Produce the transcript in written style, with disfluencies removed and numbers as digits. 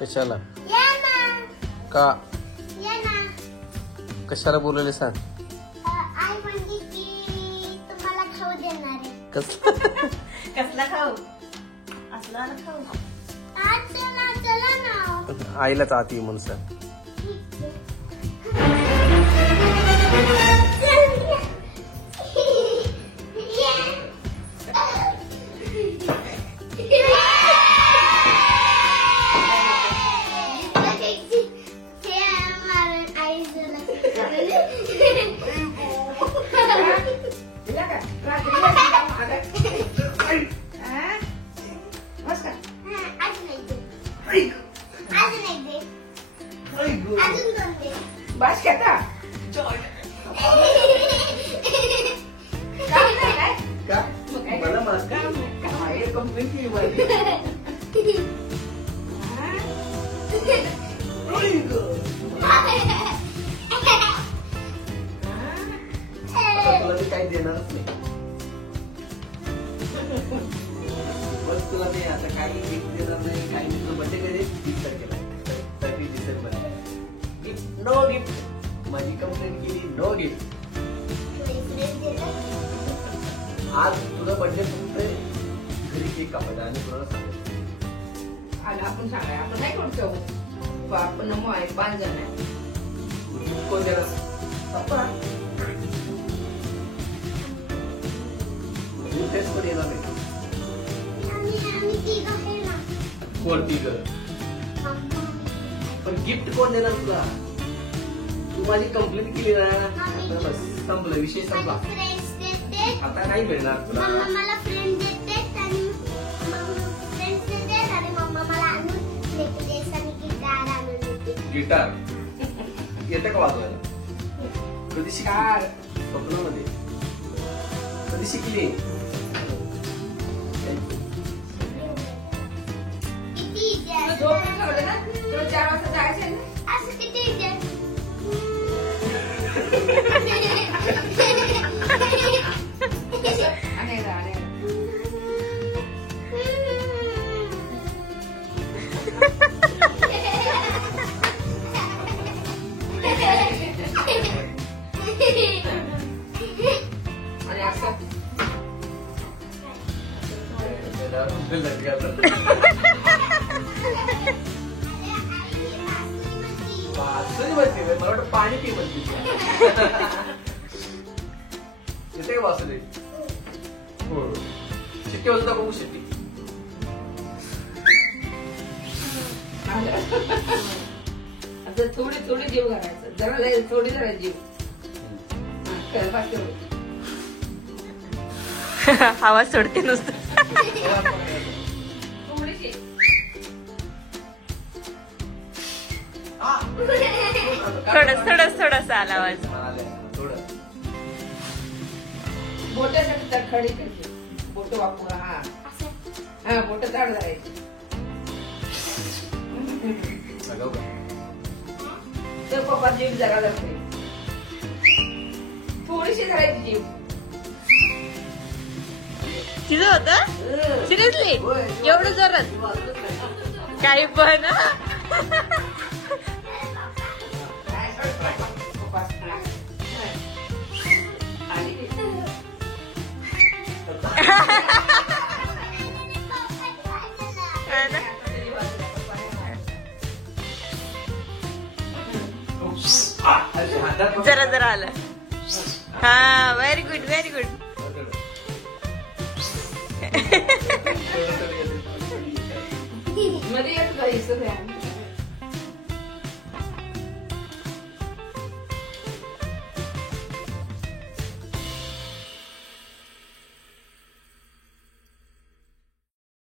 कशाला या ना का या ना कशाला बोलवले सांग. आई म्हणजे की तुम्हाला खाऊ देणार आहे. कसला खाऊ असला खाऊ. आज चला चला ना. आईलाच आती म्हणून सांग. बस घेता मला मला कंप्लेंट केली माझी. तुला ते काही देणारच नाही. बस तुला ते आता काही गिफ्ट देणार नाही. काही तुझं बर्थडे कधी 30 तारखेला 30 डिसेंबर. Gift no gift. माझी कंप्लेंट केली नो गिफ्ट. आज तुझा बर्थडे फक्त घरी केक कापायचा आणि तुला सांगायचं. आणि आपण सांगाय आपण नाही करू शकू. आपण मग आहे 5 जण आहे. कोण देणार पप्पा. तेच कोण येणार नाही. कोण तिघ. पण गिफ्ट कोण देणार तुला. तू माझी कंप्लेंट केली ना बस संपला विषय संपला. आता नाही मिळणार तुला. मम्मा मला फ्रेंड देते आणि फ्रेंड्स देते आणि मम्मा मला आणून नेकलेस आणि गिटार आणून देते. गिटार येते का वाजवायला. कधी शिकली. स्वप्नामध्ये कधी शिकली. किती इजी आहे. झोपून ठेवलं ना तुला 4 वाजता जायचं आहे ना. असं किती इजी आहे. आणि असं मला वाटतं पाणी पी म्हणते. येते का वाचले. हो शिट्टी वाजता बघू शिट्टी. आता थोडी थोडी जीव घालायचं. जरा थोडी जरा जीव आवाज सोडते नुसतं. थोडीशी थोडस आला आवाज. थोडं बोटासाठी तर खडी करते. बोट वापरू. हा हा बोट जाड धरायची. तर पप्पा जीव जरा धरते. थोडीशी धरायची जीव. तिचं होतं सिरियसली एवढं जोरात काही पण. जरा जरा आलं. हा व्हेरी गुड व्हेरी गुड.